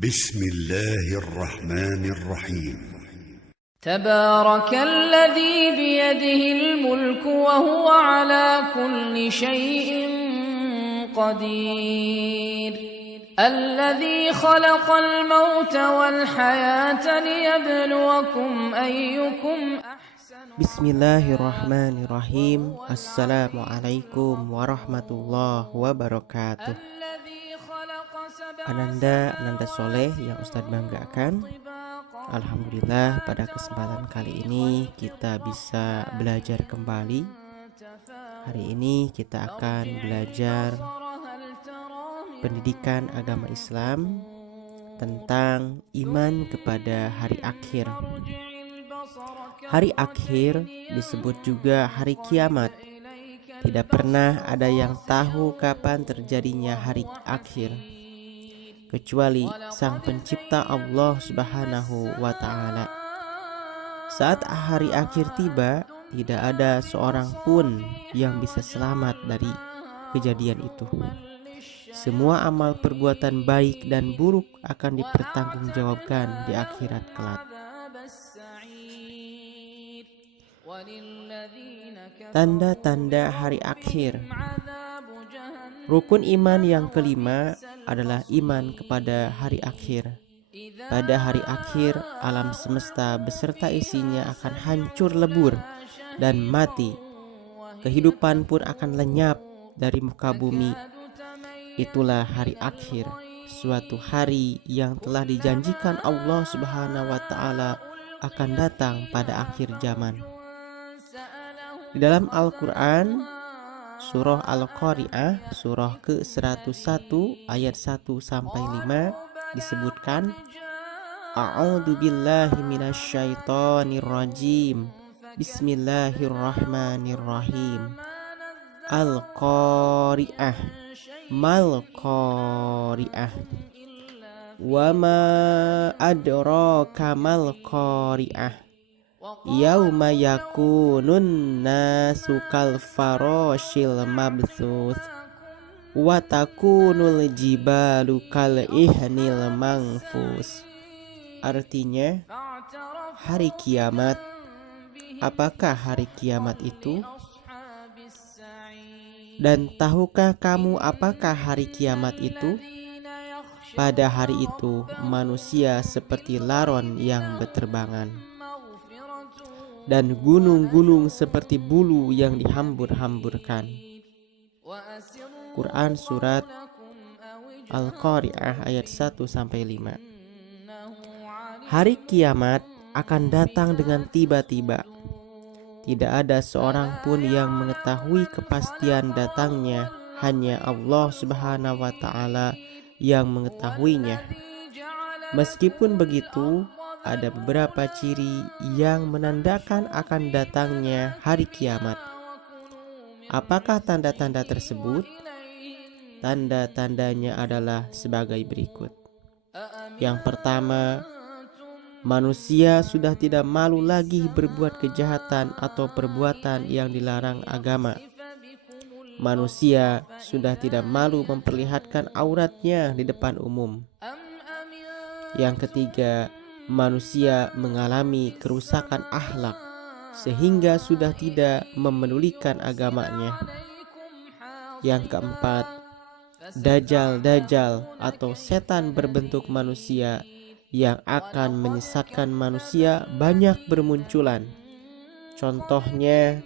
بسم الله الرحمن الرحيم تبارك الذي بيده الملك وهو على كل شيء قدير الذي خلق الموت والحياة ليبلوكم أيكم أحسن Bismillahirrahmanirrahim. Assalamualaikum warahmatullahi wabarakatuh. Ananda soleh yang Ustadz banggakan. Alhamdulillah pada kesempatan kali ini kita bisa belajar kembali. Hari ini kita akan belajar pendidikan agama Islam tentang iman kepada hari akhir. Hari akhir disebut juga hari kiamat. Tidak pernah ada yang tahu kapan terjadinya hari akhir kecuali Sang Pencipta Allah Subhanahu wa Ta'ala. Saat hari akhir tiba, tidak ada seorang pun yang bisa selamat dari kejadian itu. Semua amal perbuatan baik dan buruk akan dipertanggungjawabkan di akhirat kelak. Tanda-tanda hari akhir. Rukun iman yang kelima adalah iman kepada hari akhir. Pada hari akhir, alam semesta beserta isinya akan hancur lebur dan mati. Kehidupan pun akan lenyap dari muka bumi. Itulah hari akhir, suatu hari yang telah dijanjikan Allah Subhanahu wa Ta'ala akan datang pada akhir zaman. Di dalam Al-Quran, surah Al-Qari'ah, surah ke-101 ayat 1-5 disebutkan, A'udzu billahi minasyaitonir rajim. Bismillahirrahmanirrahim. Al-Qari'ah, mal Qari'ah. Wa ma adraka mal Qari'ah. Yauma yakunun nasu kal farashil mabthus wa takunul jibalu kal ihnil manfus. Artinya, hari kiamat. Apakah hari kiamat itu? Dan tahukah kamu apakah hari kiamat itu? Pada hari itu manusia seperti laron yang berterbangan, dan gunung-gunung seperti bulu yang dihambur-hamburkan. Quran Surat Al-Qari'ah ayat 1-5. Hari kiamat akan datang dengan tiba-tiba. Tidak ada seorang pun yang mengetahui kepastian datangnya. Hanya Allah Subhanahu wa Ta'ala yang mengetahuinya. Meskipun begitu, ada beberapa ciri yang menandakan akan datangnya hari kiamat. Apakah tanda-tanda tersebut? Tanda-tandanya adalah sebagai berikut. Yang pertama, manusia sudah tidak malu lagi berbuat kejahatan atau perbuatan yang dilarang agama. Manusia sudah tidak malu memperlihatkan auratnya di depan umum. Yang ketiga, manusia mengalami kerusakan akhlak sehingga sudah tidak memedulikan agamanya. Yang keempat, Dajjal atau setan berbentuk manusia yang akan menyesatkan manusia banyak bermunculan. Contohnya,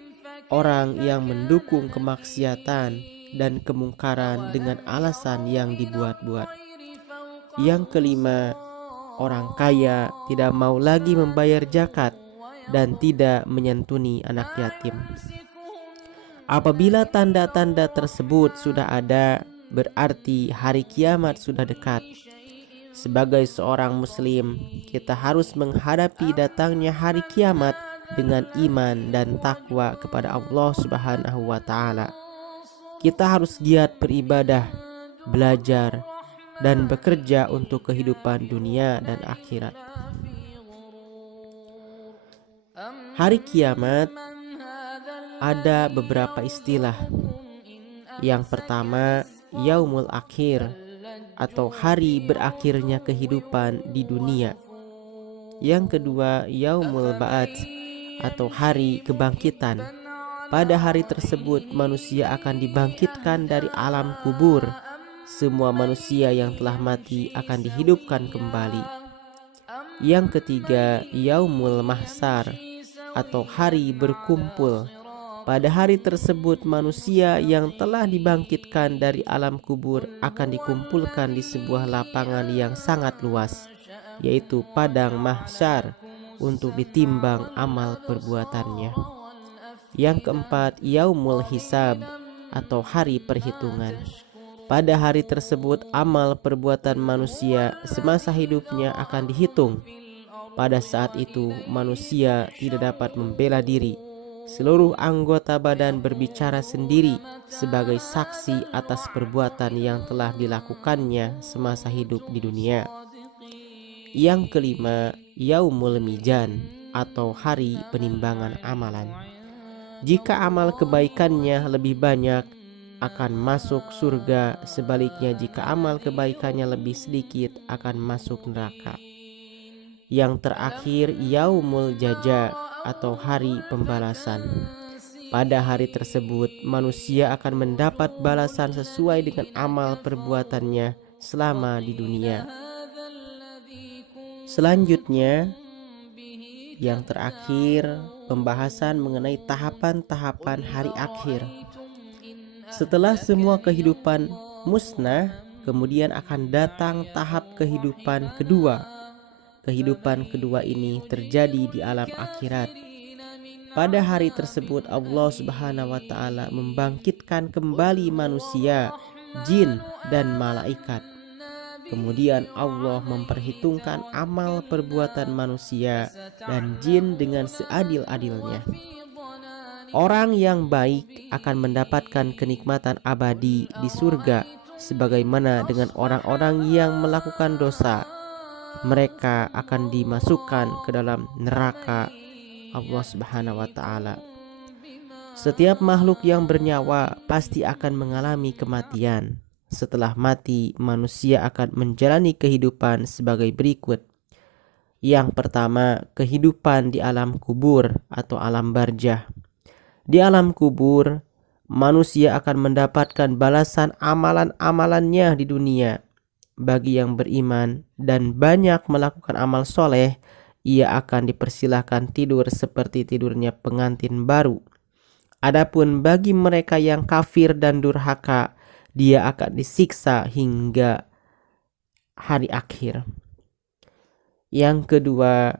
orang yang mendukung kemaksiatan dan kemungkaran dengan alasan yang dibuat-buat. Yang kelima, orang kaya tidak mau lagi membayar zakat dan tidak menyantuni anak yatim. Apabila tanda-tanda tersebut sudah ada, berarti hari kiamat sudah dekat. Sebagai seorang muslim, kita harus menghadapi datangnya hari kiamat dengan iman dan takwa kepada Allah Subhanahu wa Ta'ala. Kita harus giat beribadah, belajar, dan bekerja untuk kehidupan dunia dan akhirat. Hari kiamat ada beberapa istilah. Yang pertama, Yaumul Akhir atau hari berakhirnya kehidupan di dunia. Yang kedua, Yaumul Ba'ats atau hari kebangkitan. Pada hari tersebut manusia akan dibangkitkan dari alam kubur. Semua manusia yang telah mati akan dihidupkan kembali. Yang ketiga, Yaumul Mahsyar atau hari berkumpul. Pada hari tersebut manusia yang telah dibangkitkan dari alam kubur akan dikumpulkan di sebuah lapangan yang sangat luas, yaitu padang mahsyar, untuk ditimbang amal perbuatannya. Yang keempat, Yaumul Hisab atau hari perhitungan. Pada hari tersebut amal perbuatan manusia semasa hidupnya akan dihitung. Pada saat itu manusia tidak dapat membela diri. Seluruh anggota badan berbicara sendiri sebagai saksi atas perbuatan yang telah dilakukannya semasa hidup di dunia. Yang kelima, Yaumul Mizan atau hari penimbangan amalan. Jika amal kebaikannya lebih banyak akan masuk surga, sebaliknya jika amal kebaikannya lebih sedikit akan masuk neraka. Yang terakhir, Yaumul Jaza atau hari pembalasan. Pada hari tersebut manusia akan mendapat balasan sesuai dengan amal perbuatannya selama di dunia. Selanjutnya, yang terakhir, pembahasan mengenai tahapan-tahapan hari akhir. Setelah semua kehidupan musnah, kemudian akan datang tahap kehidupan kedua. Kehidupan kedua ini terjadi di alam akhirat. Pada hari tersebut Allah Subhanahu wa taala membangkitkan kembali manusia, jin dan malaikat. Kemudian Allah memperhitungkan amal perbuatan manusia dan jin dengan seadil-adilnya. Orang yang baik akan mendapatkan kenikmatan abadi di surga, sebagaimana dengan orang-orang yang melakukan dosa. Mereka akan dimasukkan ke dalam neraka Allah Subhanahu wa taala. Setiap makhluk yang bernyawa pasti akan mengalami kematian. Setelah mati, manusia akan menjalani kehidupan sebagai berikut. Yang pertama, kehidupan di alam kubur atau alam barzah. Di alam kubur, manusia akan mendapatkan balasan amalan-amalannya di dunia. Bagi yang beriman dan banyak melakukan amal soleh, ia akan dipersilahkan tidur seperti tidurnya pengantin baru. Adapun bagi mereka yang kafir dan durhaka, dia akan disiksa hingga hari akhir. Yang kedua,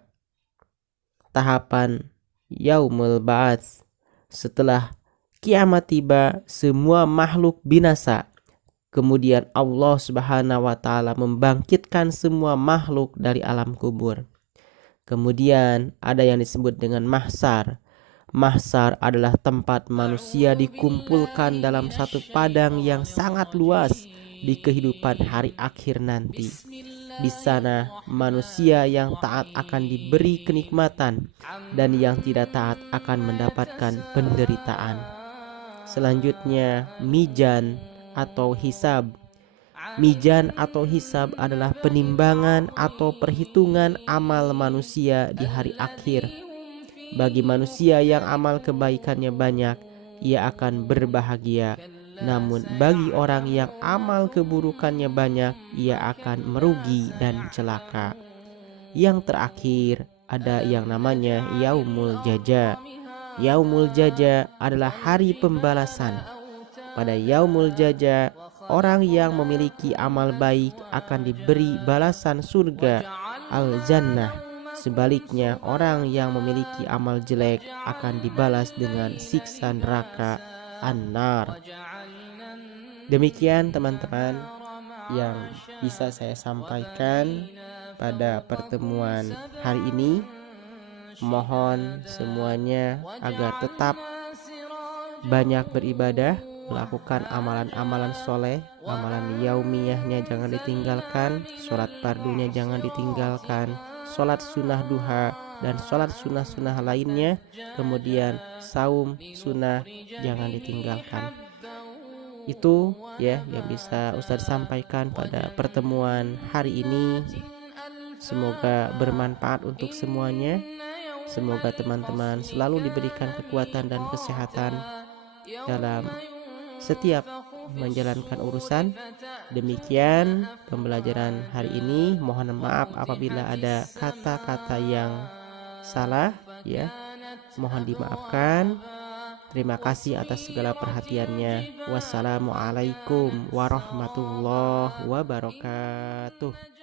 tahapan Yaumul Ba'ats. Setelah kiamat tiba, semua makhluk binasa. Kemudian Allah Subhanahu wa taala membangkitkan semua makhluk dari alam kubur. Kemudian ada yang disebut dengan mahsyar. Mahsyar adalah tempat manusia dikumpulkan dalam satu padang yang sangat luas di kehidupan hari akhir nanti. Di sana manusia yang taat akan diberi kenikmatan dan yang tidak taat akan mendapatkan penderitaan. Selanjutnya, mizan atau hisab. Mizan atau hisab adalah penimbangan atau perhitungan amal manusia di hari akhir. Bagi manusia yang amal kebaikannya banyak, ia akan berbahagia. Namun bagi orang yang amal keburukannya banyak, ia akan merugi dan celaka. Yang terakhir, ada yang namanya Yaumul Jaza. Yaumul Jaza adalah hari pembalasan. Pada Yaumul Jaza, orang yang memiliki amal baik akan diberi balasan surga Al-Jannah. Sebaliknya, orang yang memiliki amal jelek akan dibalas dengan siksa neraka An-Nar. Demikian teman-teman yang bisa saya sampaikan pada pertemuan hari ini. Mohon semuanya agar tetap banyak beribadah, melakukan amalan-amalan soleh, amalan yaumiyahnya jangan ditinggalkan, sholat fardunya jangan ditinggalkan, sholat sunnah duha dan sholat sunnah-sunnah lainnya, kemudian saum sunnah jangan ditinggalkan. Itu ya yang bisa Ustadz sampaikan pada pertemuan hari ini. Semoga bermanfaat untuk semuanya. Semoga teman-teman selalu diberikan kekuatan dan kesehatan dalam setiap menjalankan urusan. Demikian pembelajaran hari ini. Mohon maaf apabila ada kata-kata yang salah ya. Mohon dimaafkan. Terima kasih atas segala perhatiannya. Wassalamualaikum warahmatullahi wabarakatuh.